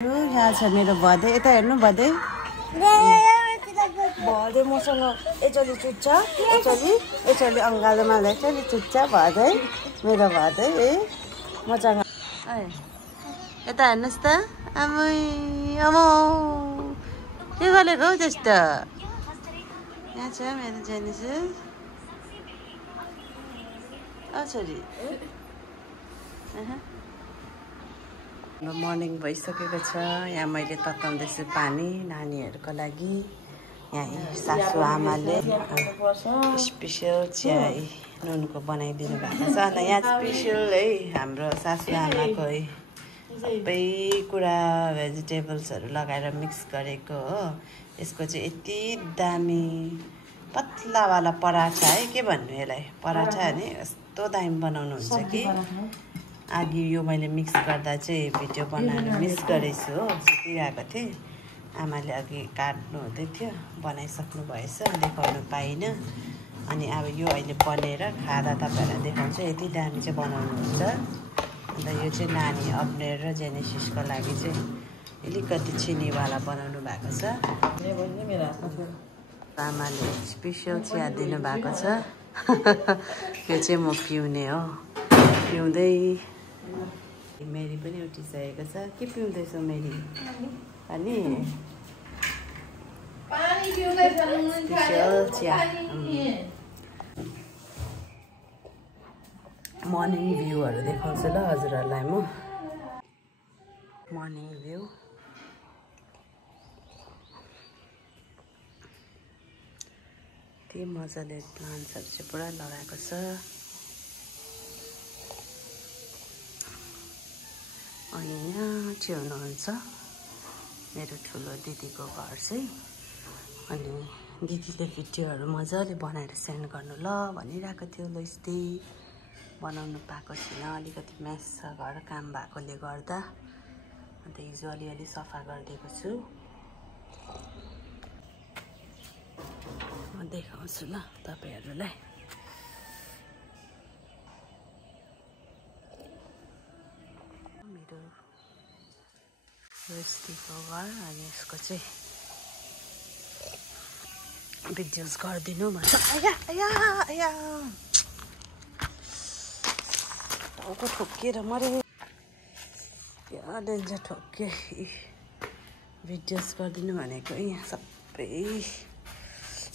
यहाँ छ मेरो भदे यता हेर्नु भदे भदे मसँग यसरी चुच्छ यसरी अङ्गालोमा यसरी चुच्छ भदे मेरो भदे मसँग यता हेर्नुहोस् त आमै आमा के गरेको हौ त्यस्तो यहाँ छ मेरो जेनिसु छोरी मर्निङ भइसकेको छ यहाँ मैले तताउँदैछु पानी नानीहरूको लागि यहाँ सासु आमाले स्पेसल चिया नुनको बनाइदिनु भएको छ अन्त यहाँ स्पेसल है हाम्रो सासु आमाको है सबै कुरा भेजिटेबल्सहरू लगाएर मिक्स गरेको हो यसको चाहिँ यति दामी पतलावाला पराठा है के भन्नु यसलाई पराठा नि यस्तो दामी बनाउनुहुन्छ कि अघि यो मैले मिक्स गर्दा चाहिँ भिडियो बनाएर मिस गरेछु हो सुतिरहेको थिएँ आमाले अघि काट्नु हुँदै थियो बनाइसक्नु भएछ देखाउनु पाइनँ अनि अब यो अहिले बनेर खाँदा तपाईँहरूलाई देखाउँछु यति दामी चाहिँ बनाउनुहुन्छ अन्त यो चाहिँ नानी अप्नेर र जेनेसिसको लागि चाहिँ अलिकति चिनीवाला बनाउनु भएको छ आमाले स्पेसल चिया दिनुभएको छ यो चाहिँ म पिउने हो पिउँदै मेरी पनि उठिसकेको छ के पिउँदैछौ मेरी अनि स्पेसल चिया मर्निङ भ्यूहरू देखाउँछु ल हजुरहरूलाई म मर्निङ भ्यू त्यही मजाले प्लान्ट्सहरू चाहिँ पुरा लगाएको छ अनि यहाँ चाहिँ हुनुहुन्छ मेरो ठुलो दिदीको घर चाहिँ अनि दिदीले भिडियोहरू मजाले बनाएर सेन्ड गर्नु ल भनिरहेको थियो ल यस्तै बनाउनु पाएको छैन अलिकति मेस छ घर काम भएकोले गर्दा अन्त हिजो अलिअलि सफा गरिदिएको छु म देखाउँछु ल तपाईँहरूलाई मेरो रेस्टीको घर अनि यसको चाहिँ भिडियोज गरिदिनु भन्छ टाउको ठोकिएर मरे क्या डेन्जर ठोके भिडियोज गरिदिनु भनेको यहाँ सबै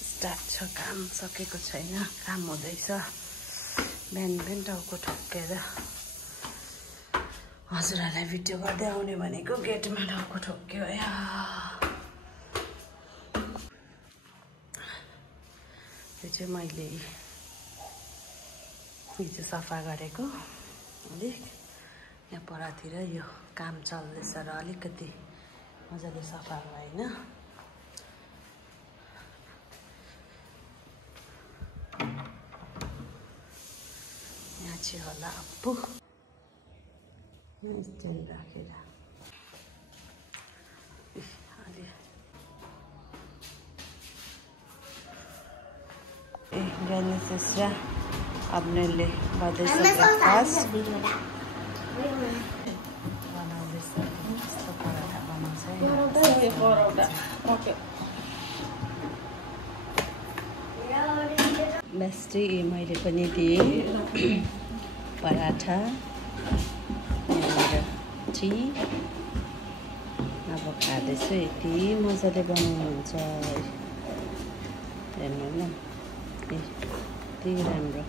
स्टार्ट छ काम सकेको छैन काम हुँदैछ बिहान बिहान टाउको ठोकेर हजुरहरूलाई भिडियो गर्दै आउने भनेको गेटमा टाउको ठोक्यो यो चाहिँ मैले हिजो सफा गरेको अलिक यहाँ परतिर यो काम चल्दैछ र अलिकति मजाले सफा भएन यहाँ चाहिँ होला अप्पु यस्तरी राखेर जेनेसिस र अब्नेलले गर्दैछ ब्रेकफास्ट बनाउँदैछ यस्तो पराठा बनाउँछ बेस्टी मैले पनि दिएँ पराठा टी अब खाँदैछु यति मजाले बनाउनुहुन्छ हेर्नु ल यति राम्रो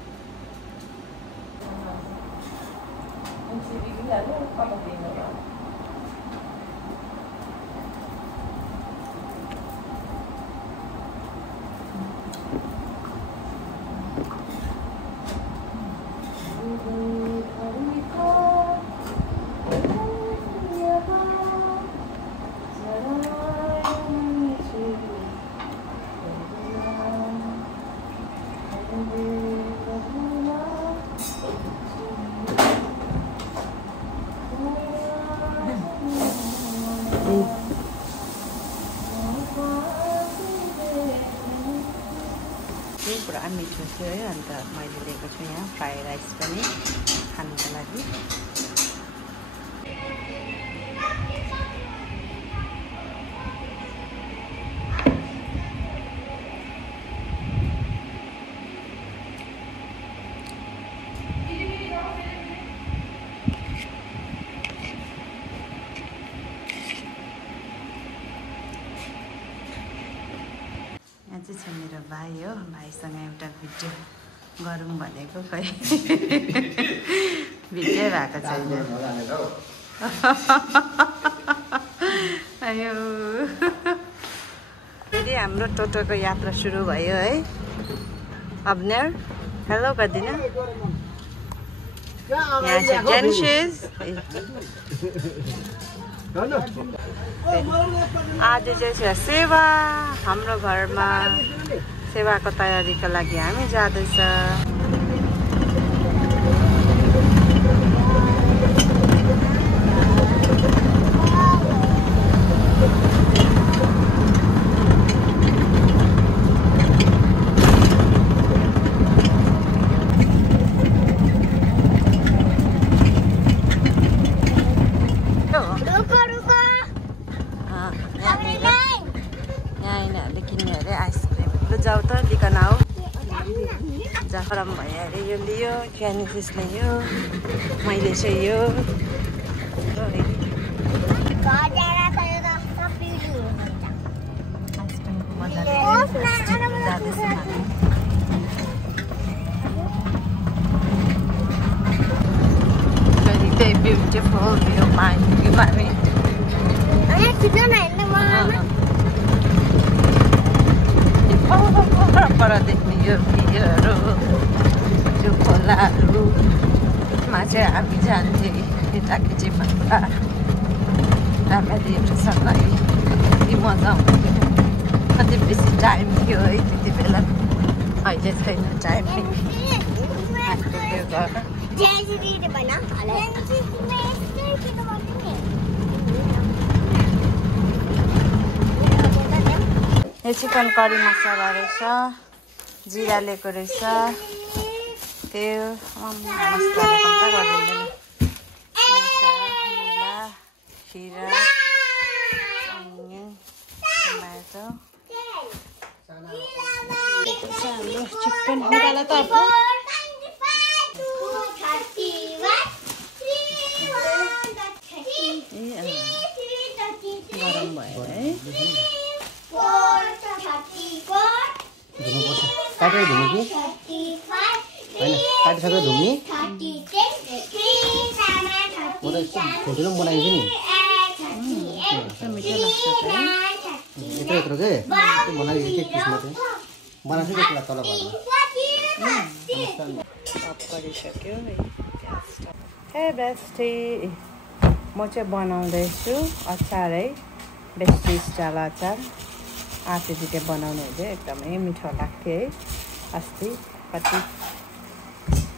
पुरा मिठो थियो है अन्त मैले लिएको छु यहाँ फ्राई राइस पनि खानुको लागि चाहिँ छ मेरो भाइ हो भाइसँग एउटा भिडियो गरौँ भनेको खै भिडियो भएको छैन आयो फेरि हाम्रो टोटोको यात्रा सुरु भयो है अब्नेर हेलो गर्दिन यहाँ चाहिँ जेन्सेस आज चाहिँ सेवा हाम्रो घरमा सेवाको तयारीको लागि हामी जाँदैछ जाऊ त लिकन आऊ गरम भयो अरे यो लियो क्यानिफिसले यो मैले चाहिँ यो ब्युटिफुल भ्यू पानी पर देख्ने यो भिउहरू त्यो खोलाहरूमा चाहिँ हामी जान्थ्यौँ केटाकेटी भन्दा फ्यामिलीहरूसँग कति मजा आउँथ्यो कति बेसी टाइम थियो है त्यति बेला अहिले छैन टाइम यो चिकन करी मसला रहेछ जिरा लिएको रहेछ त्यो मसलाले कम्ता गरिदिँदैन मुला खिरा अनियन टमाटो हाम्रो चिकन निकाला त गरम भयो है काटेर धुने कि होइन काटिसकेर धुने म त यस्तो ठुल्ठुलो बनाइदिन्छु नि मिठो लाग्छ यत्रो यत्रो के त्यो बनाइदिन्छु के किसमा चाहिँ बनाएको छु त्यो तल घरमा गरिसक्यो हे बेस्टी म चाहिँ बनाउँदैछु अचार है बेस्टी स्टाइल अचार आँटीदिटे बनाउनु हुन्थ्यो एकदमै मिठो लाग्थ्यो है अस्ति कति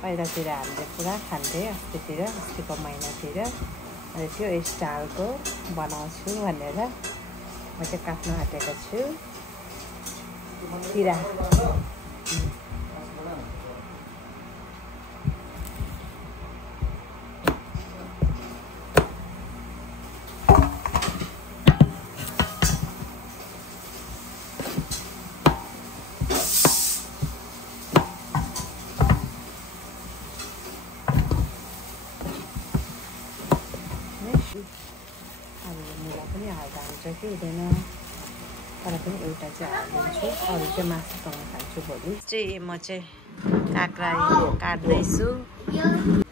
पहिलातिर हामीले पुरा खान्थ्यौँ अस्तिको महिनातिर अनि त्यो स्टाइलको बनाउँछु भनेर म चाहिँ काट्न आँटेको छु खिरा कि हुँदैन तर पनि एउटा चाहिँ हालिदिन्छु अरू चाहिँ मासुसँग खान्छु भोलि चाहिँ म चाहिँ काँक्रा काट्दैछु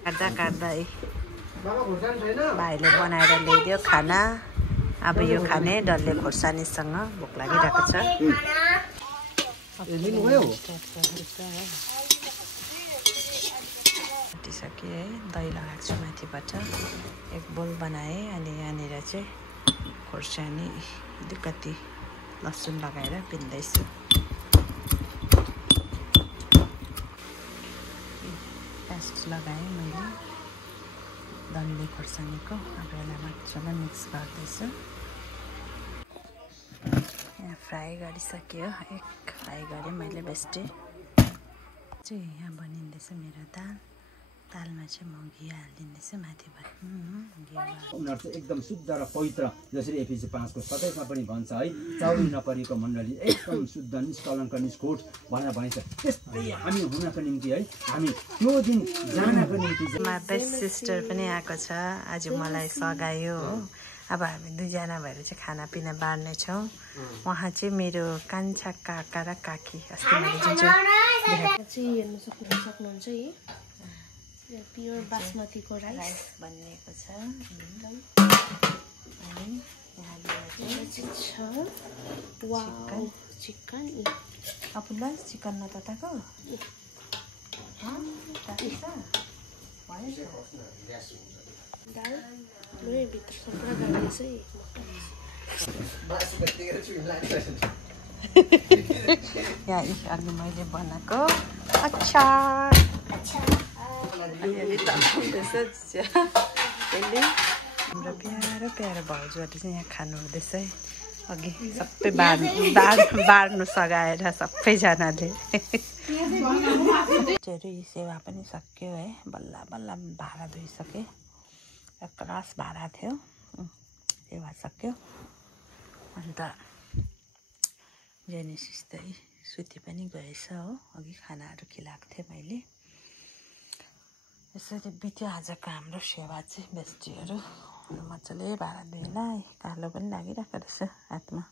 काट्दा भाइले बनाएर ल्याइदियो खाना अब यो खाने डल्ले खोर्सानीसँग भोक लागिरहेको छ काटिसकेँ है दही लगाएको छु माथिबाट एक बोल बनाएँ अनि यहाँनिर चाहिँ खोर्सानी अलिकति लसुन लगाएर पिन्दैछु पेस्ट लगाएँ मैले डल्ले खोर्सानीको अब यसलाई मजाले मिक्स गर्दैछु यहाँ फ्राई गरिसक्यो एक फ्राई गरेँ मैले बेस्टी चाहिँ यहाँ बनिँदैछ मेरो दालमा चाहिँ म घी हालिदिँदैछु माथिबाट उनीहरू चाहिँ एकदम शुद्ध र पवित्र जसरी एपिजे 5 को सदैवमा पनि भन्छ है चाउरी नपरेको मण्डली एकदम शुद्ध निष्कलङ्क निष्कोट भनेर भनिन्छ त्यस्तै हामी हुनको निम्ति है हामी त्यो दिन जानको निम्ति बेस्ट सिस्टर पनि आएको छ आज मलाई सघायो हो अब हामी दुईजना भएर चाहिँ खानापिना बाँड्नेछौँ। उहाँ चाहिँ मेरो कान्छा काका र काकी अस्ति मैले जुन चाहिँ हेर्न सक्नुहुन्छ है प्योर बासमतीको राइस बनिएको छ। अनि चिकन आफूलाई चिकन नताको दाल भित्र सबै गाली चाहिँ यहाँ अघि मैले बनाएको अचार हाम्रो प्यारो प्यारो भाउजूहरूले चाहिँ यहाँ खानु हुँदैछ है। अघि सबै बार्नु सघाएर सबैजनाले सेवा पनि सक्यो है। बल्ल बल्ल भाँडा धोइसकेँ, क्लास भाँडा थियो, सेवा सक्यो। अन्त जेनिसिस चाहिँ सुति पनि गएछ हो। अघि खानाहरू खिलाएको थिएँ मैले। यसरी बित्यो आजको हाम्रो सेवा चाहिँ बेस्टीहरू। मजाले भाँडा धोएला, कालो पनि लागिरहेको रहेछ हातमा।